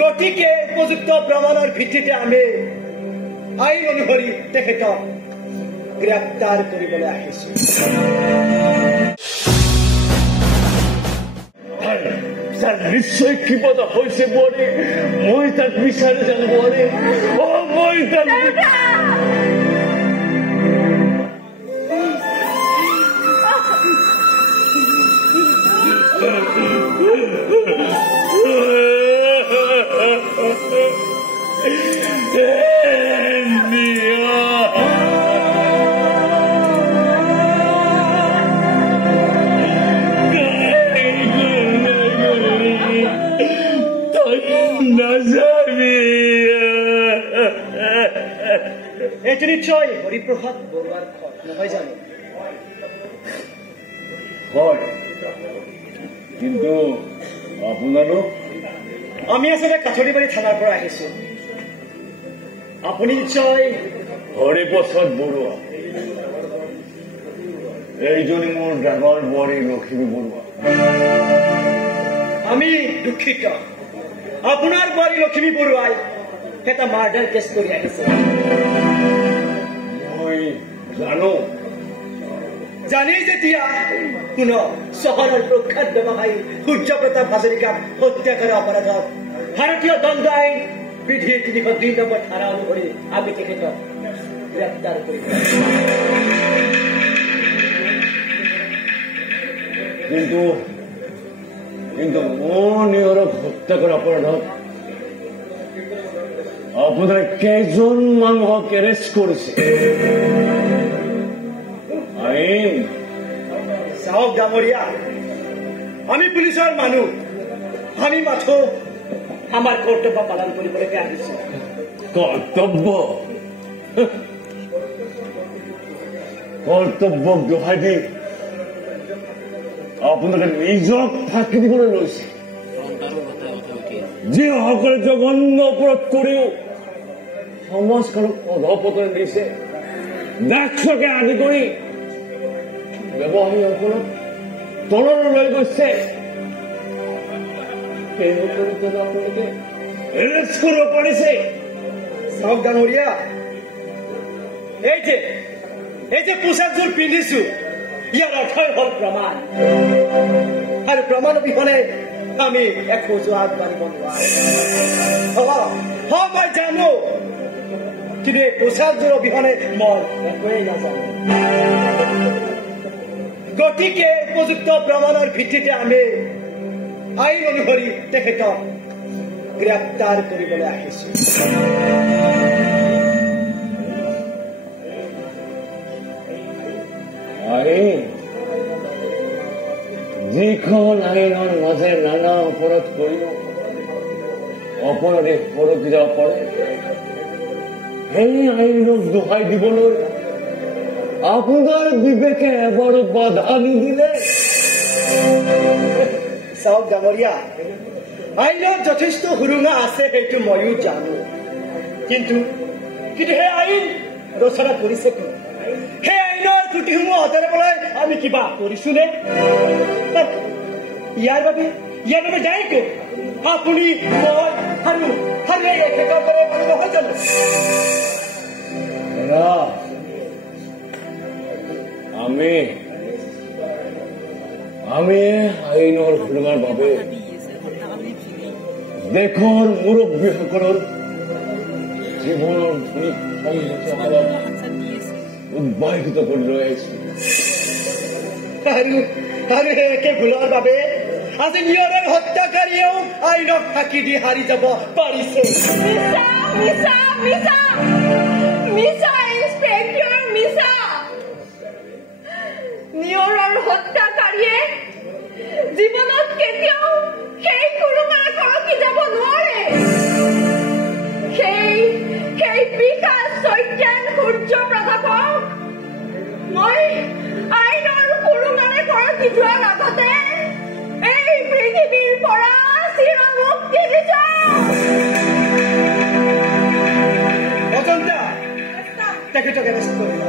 গতিকে উপযুক্ত প্ৰমাণৰ ভিত্তিতে আমি আইন অনুসৰি তেখেতক গ্ৰেপ্তাৰ কৰিবলৈ আহিছো। স্যাৰ নিশ্চয় কি পথ হয়েছে বলে মই তাৰ বিচাৰে জান বলে ও মই তাৰ এইটো নিশ্চয় হৰিপ্ৰসাদ বৰুৱাৰ ঘৰ নহয় জানো? হয়, কিন্তু আপোনালোক? আমি আচলতে কাঠৰিবাৰী থানাৰ পৰা আহিছো। আপুনি নিশ্চয় হৰিপ্ৰসাদ বৰুৱা। এইজনী মোৰ ডাঙৰ বোৱাৰী লক্ষ্মী বৰুৱা। আমি দুখিত, আপোনাৰ বোৱাৰী লক্ষ্মী বৰুৱাই এটা মাৰ্ডাৰ কেছ কৰি আহিছে। মই জানো। জানি যেতিয়া কোনো চহৰৰ প্ৰখ্যাত ব্যৱসায়ী সূৰ্য প্ৰতাপ হাজৰিকাক হত্যা কৰা অপৰাধত ভাৰতীয় দণ্ড আইন বিধিৰ 302 নম্বৰ ধাৰা অনুসৰি আমি তেখেতক গ্ৰেপ্তাৰ কৰিম। কিন্তু মোৰ নিয়ৰক হত্যা কৰা অপৰাধত আপোনাৰ কেইজন মানুহক এৰেষ্ট কৰিছে? আইন চাওক ডাঙৰীয়া, আমি পুলিচৰ মানুহ, আমি মাথো আমাৰ কৰ্তব্য পালন কৰিবলৈকে আহিছো। কৰ্তব্যক দোহাই দি আপোনালোকে নিজক ফাঁকি দিবলৈ লৈছে। যিসকলে জঘন্য অপৰাধ কৰিও সমাজখনক অধপতন দিছে, দেশকে আদি কৰি ব্যৱসায়ীসকলক তললৈ লৈ গৈছে, আপোনালোকে এৰেষ্ট কৰিব পাৰিছে। চাওক ডাঙৰীয়া, এই যে পোচাকযোৰ পিন্ধিছো, ইয়াৰ অৰ্থই হল প্ৰমাণ, আৰু প্ৰমাণ অবিহনে আমি এখোজো আগবাঢ়িব নোৱাৰো। মই জানো, কিন্তু এই পোচাকযোৰ অবিহনে মই একোৱেই নাজানো। গতিকে উপযুক্ত প্ৰমাণৰ ভিত্তিতে আমি আইন অনুসৰি তেখেতক গ্ৰেপ্তাৰ কৰিবলৈ আহিছো। যিখন আইনৰ মাজে নানা অপৰাধ কৰিও অপৰাধী সৰকি যাব পাৰে, সেই আইনক দোহাই দিবলৈ আপোনাৰ বিবেকে এবাৰো বাধা নিদিলে? চাওক ডাঙৰীয়া, আইনত যথেষ্ট সুৰুঙা আছে, সেইটো ময়ো জানো, কিন্তু সেই আইন ৰচনা কৰিছে কি? সেই আইনৰ ত্ৰুটিসমূহ আঁতৰাবলৈ আমি কিবা কৰিছো নে? ইয়াৰ বাবে দায়ী কোন? আপুনি, মই আৰু একেকাৰ দৰে মানুহ নহয় জানো? আমি আইনৰ সুৰঙাৰ বাবে দেশৰ মুৰব্বীসকলৰ জীৱনৰ উদ্বাহিত কৰি লৈ আহিছো। আৰু একে ভুলৰ বাবে আজি নিয়ৰৰ হত্যাকাৰীয়েও আইনক ফাঁকি দি হাৰি যাব পাৰিছে। নিয়ৰৰ হত্যাকাৰীয়ে জীৱনত কেতিয়াও সেই সুৰুঙাৰ সৰকি যাব নোৱাৰে। সেই বিকাশ সত্যান সূৰ্য প্ৰতাপক মই আইনৰ সুৰুঙাৰে সৰকি যোৱাৰ আগতে এই পৃথিৱীৰ পৰা চিৰমুক্তি দিছো। তেখেতক এৰেষ্ট কৰিব।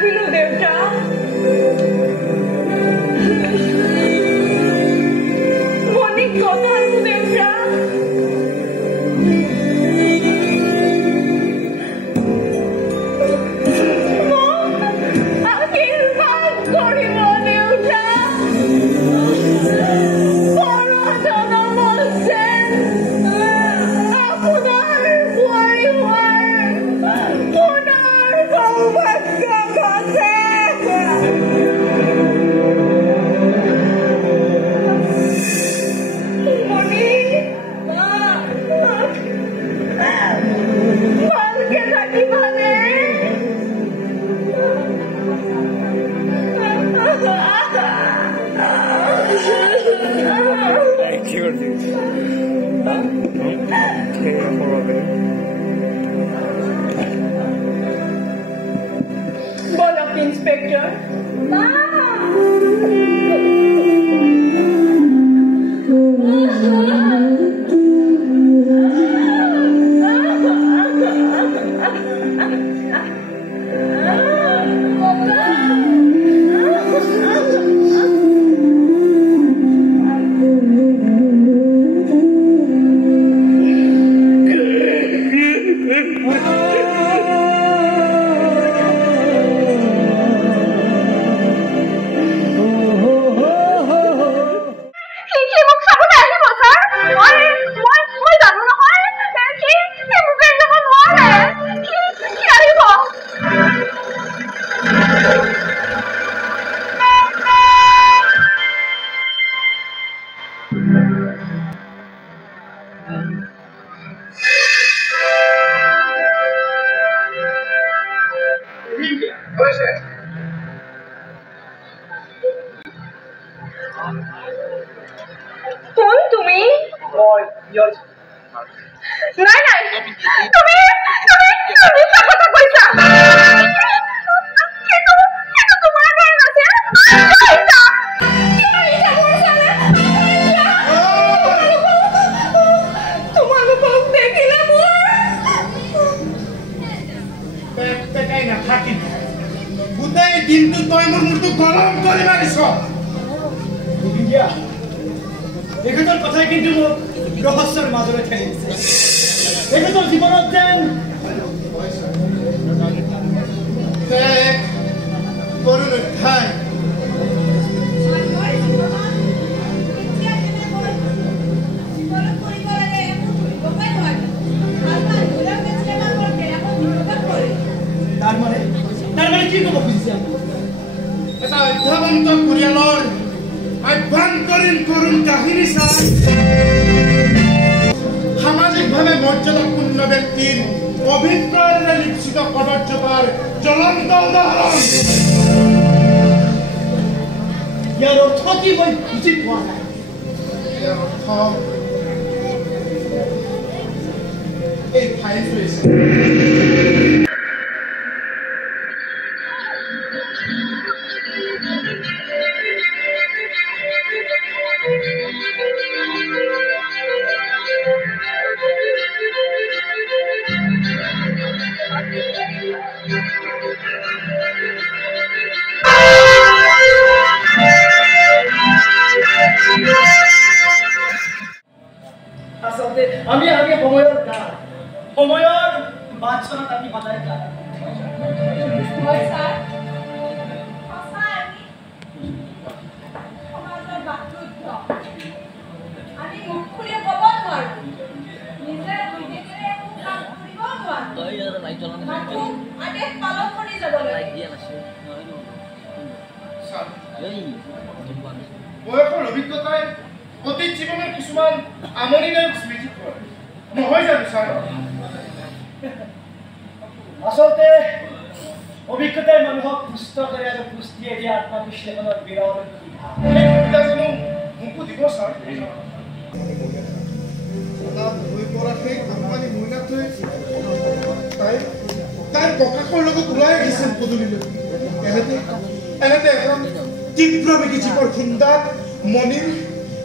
নাছিলো দেউতা মনিক কথা আছে দেউতা Inspector.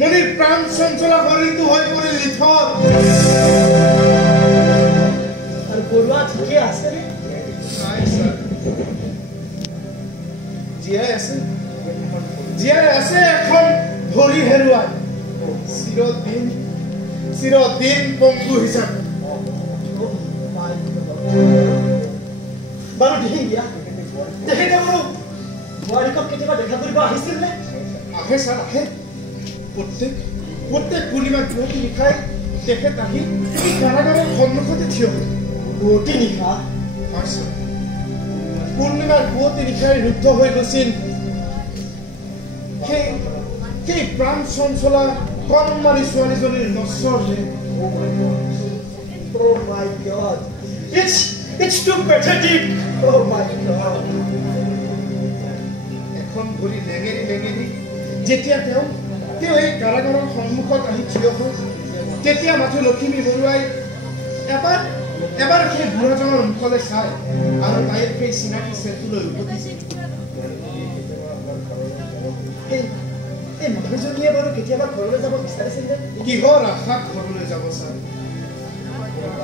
মনিৰ প্ৰাণ চঞ্চলা শৰীৰটো হৈ পৰিল লিথত আৰু বৰুৱা ঠিকে আছে নে নাই স্যাৰ জীয়াই আছে এখন ভৰি হেৰুৱাই চিৰদিন বন্ধু হিচাপে বাৰু ঠিক দিয়া তেখেতে বাৰু বোৱাৰীকক কেতিয়াবা দেখা কৰিব আহিছিল নে আহে ছাৰ আহে প্ৰত্যেক পূৰ্ণিমাৰ পুৱতি নিশাই তেখেত আহি এই কাৰাগাৰৰ সন্মুখতে থিয় হয় পুৱতি নিশা হয় ছাৰ পূৰ্ণিমাৰ পুৱতি নিশাই ৰুদ্ধ হৈ গৈছিল সেই প্ৰাণ চঞ্চলা কণমানি ছোৱালীজনীৰ নশ্বৰ দেহ Oh my God! It's too pathetic! Oh my God! এখন ভৰি লেঙেৰি যেতিয়া তেওঁ এই কাৰাগাৰৰ সন্মুখত আহি থিয় হয় তেতিয়া মাথো লক্ষ্মী বৰুৱাই এবাৰ সেই বুঢ়াজনৰ মুখলৈ চাই আৰু তাইৰ সেই চিনাকি চেলটোলৈ উভতিছিল এই মানুহজনীয়ে বাৰু কেতিয়াবা ঘৰলৈ যাব বিচাৰিছিল নে কিহৰ আশাত ঘৰলৈ যাব ছাৰ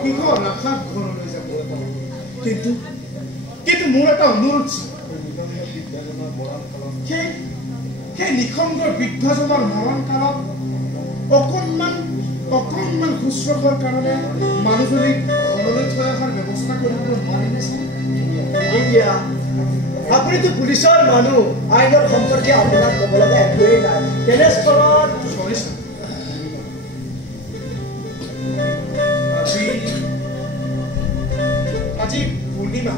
কিহৰ আশাত ঘৰলৈ যাব কিন্তু মোৰ এটা অনুৰোধ সেই নিসংগৰ বৃদ্ধজনৰ মৰণ কালত অকণমান শুশ্ৰূষাৰ কাৰণে মানুহজনীক ঘৰলৈ থৈ অহাৰ ব্যৱস্থা কৰিব নোৱাৰিলে ছাৰ আপুনিতো পুলিচৰ মানুহ আইনৰ সম্পৰ্কে আপোনাক ক'ব লগা একোৱেই নাই তেনেস্থলত চৰি ছাৰ আজি পূৰ্ণিমা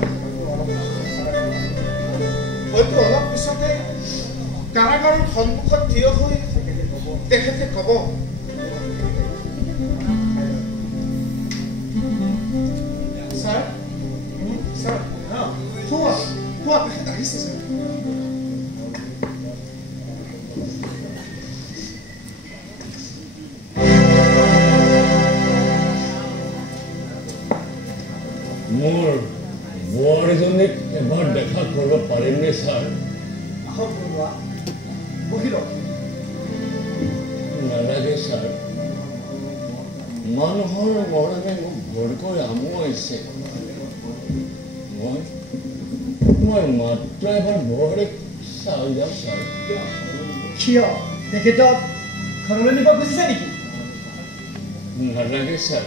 হয়তো অলপ পিছতে কাৰাগাৰৰ সন্মুখত থিয় হৈ তেখেতে ক'ব ছাৰ কোৱা তেখেত আহিছে ছাৰ মোৰ বোৱাৰীজনীক এবাৰ দেখা কৰিব পাৰিমনে ছাৰ আহক বৰুৱা বহি লওক নালাগে ছাৰ মানুহৰ মৰমে মোক ভৰকৈ আমুৱাইছে মই মাত্ৰ এবাৰ বোৱাৰীক চাই যাম ছাৰ কিয় তেখেতক ঘৰলৈ নিব খুজিছে নেকি নালাগে ছাৰ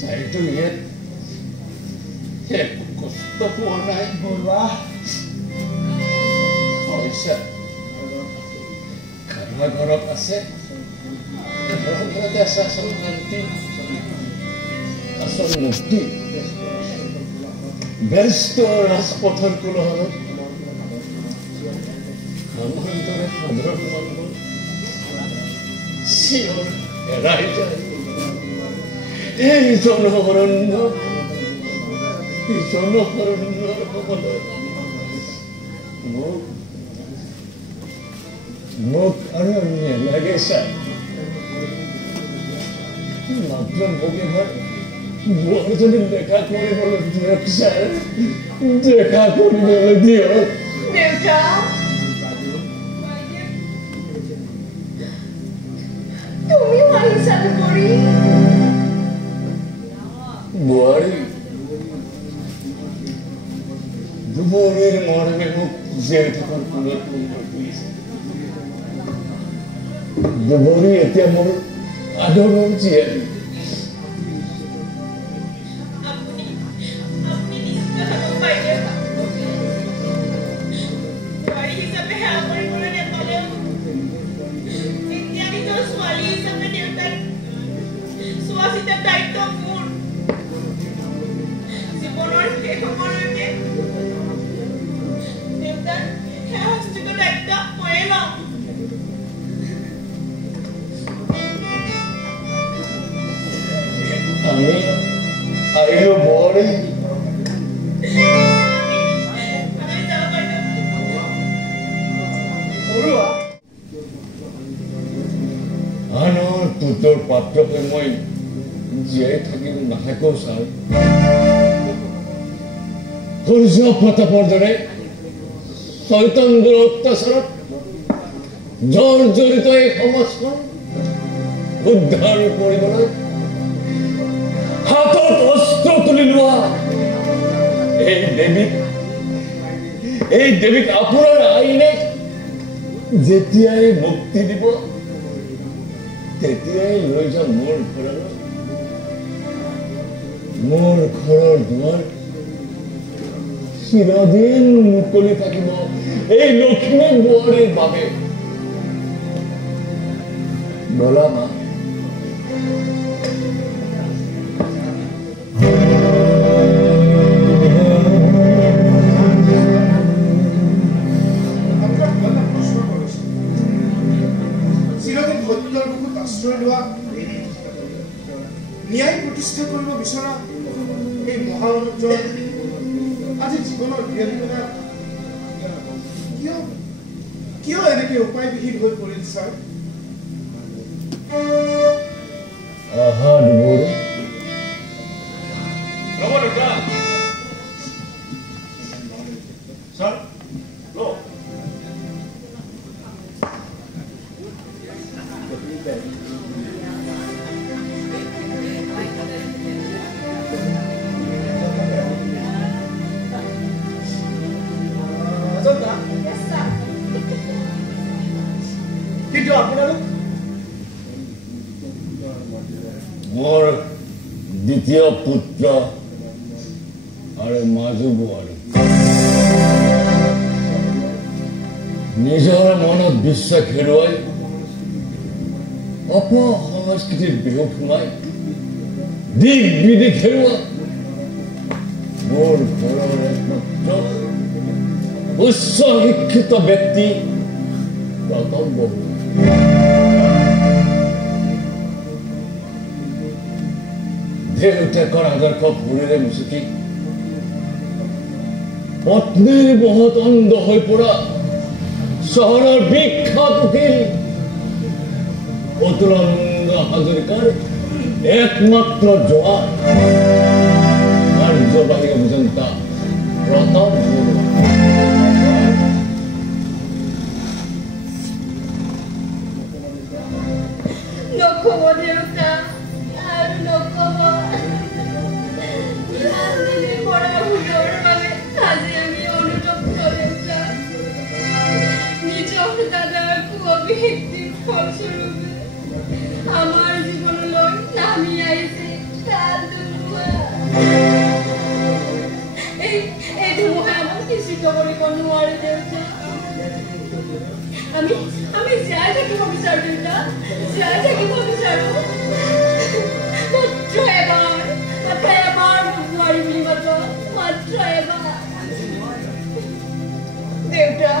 তাইতো ইয়াত একো কষ্ট পোৱা নাই বৰুৱা হয় ছাৰ কাৰাগাৰত আছে কাৰাগাৰতে আছে আচল শান্তি আচল মুক্তি ব্যস্ত ৰাজপথৰ কোলাহলত আমাৰ দৰে সাধাৰণ মানুহ চিঞৰ এৰাই যায় এই জনশৰণ্যৰ হ'বলৈ মোক আৰু নেলাগে ছাৰ মাত্ৰ মোক এবাৰ বোৱাৰীজনীক দেখা কৰিবলৈ দিয়ক ছাৰ দেখা কৰিবলৈ দিয়ক দেউতা তুমিও আহিছা কৰি বোৱাৰী দুবৰীৰ মৰমে মোক জীয়াই থকাৰ কোনত কৰিছে দুবৰী এতিয়া মোৰ আদৰৰ জীয়াৰী আমি আহিলো বোৱাৰী বৰুৱা আনৰ পুতৰ পাত্ৰ হৈ মই জীয়াই থাকিব নাথাকো ছাৰ সূৰ্য প্ৰতাপৰ দৰে চৈতন্যৰ অত্যাচাৰত জৰ্জৰিত এই সমাজখন উদ্ধাৰ কৰিবলৈ হাতত অস্ত্ৰ তুলি লোৱা এই দেৱীক এই দেৱীক আপোনাৰ আইনে যেতিয়াই মুক্তি দিব তেতিয়াই লৈ যাম মোৰ ঘৰৰ দুৱাৰ চিৰদিন মুকলি থাকিব এই লক্ষ্মী বোৱাৰীৰ বাবে। বলা মা। ন্যায় প্ৰতিষ্ঠা কৰিব বিচৰা এই মহানুজ আজি জীৱনৰ বিৰলিতা কিয় এনেকে উপায়বিহীন হৈ পৰিল ছাৰ? কিন্তু আপোনালোক মোৰ দ্বিতীয় পুত্ৰ আৰু মাজু বোৱাৰী নিজৰ মনত বিশ্বাস হেৰুৱাই অপসংস্কৃতিৰ বিহুত সোমাই দিশ বিদিশ হেৰুৱা মোৰ ঘৰৰ একমাত্ৰ উচ্চ শিক্ষিত ব্যক্তি প্ৰতাপ বৰুৱা। দেউতাকৰ আদৰ্শ ভৰিৰে মুচুকি পত্নীৰ বহুত অন্ধ হৈ পৰা চহৰৰ বিখ্যাত উকিল অতুলানন্দ হাজৰিকাৰ একমাত্ৰ জোৱাৰ কাৰ্যবাহী অভিযন্তা প্ৰতাপ বৰুৱা। নকব দেউতা আৰু নকব। ইমান দিনে পৰা ভুলৰ বাবে আজি আমি অনুতপ্ত দেউতা। নিজৰ দাদাৰ কুঅভিহিক্তিৰ ফলস্বৰূপে আমাৰ জীৱনলৈ নামি আহিছে তাৰ ধুমুহা। এই ধুমুহা আমাক নিশ্চিত কৰিব নোৱাৰে দেউতা। আমি জীয়াই থাকিব বিচাৰো দেউতা, জীয়াই থাকিব বিচাৰো। মাত্ৰ এবাৰ বোৱাৰী বুলি মাত, মাত্ৰ এবাৰ। দেউতা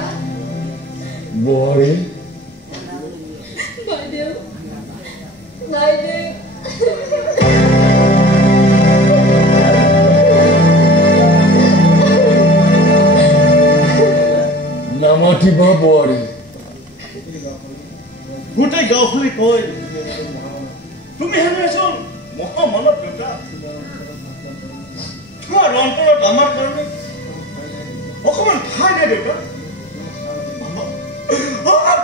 বোৱাৰী বাইদেউ নামাতিব বোৱাৰী। গোটেই গাঁওখনে কয় তুমি হেনো এজন মহামানৱ দেউতা। তোমাৰ অন্তৰত আমাৰ কাৰণে অকমান ঠাই নাই দেউতা।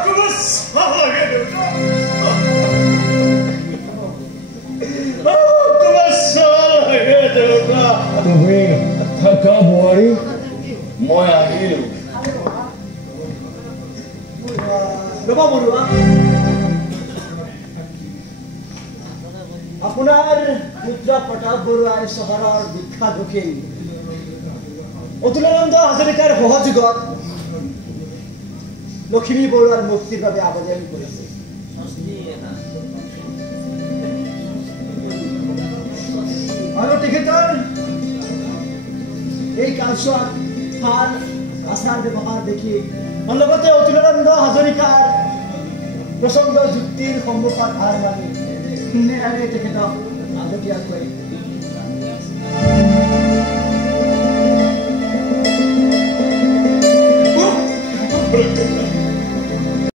তোমাৰ চাহ লাগে দেউতা, তোমাৰ চাহ লাগে দেউতা। তুমি থাকা বোৱাৰী, মই আহিলো। ৰবা বৰুৱা, আপোনাৰ পুত্ৰ প্ৰতাপ বৰুৱাই চহৰৰ বিখ্যাত উকিল অতুলানন্দ হাজৰিকাৰ সহযোগত লক্ষ্মী বৰুৱাৰ মুক্তিৰ বাবে আবেদন কৰিছে। আৰু তেখেতৰ এই কালচোৱাত ভাল আচাৰ ব্যৱহাৰ দেখি লগতে অতুলানন্দ হাজৰিকাৰ প্ৰচণ্ড যুক্তিৰ সন্মুখত হাৰ মানি ন্যায়ালয়ে তেখেতক আগতীয়াকৈ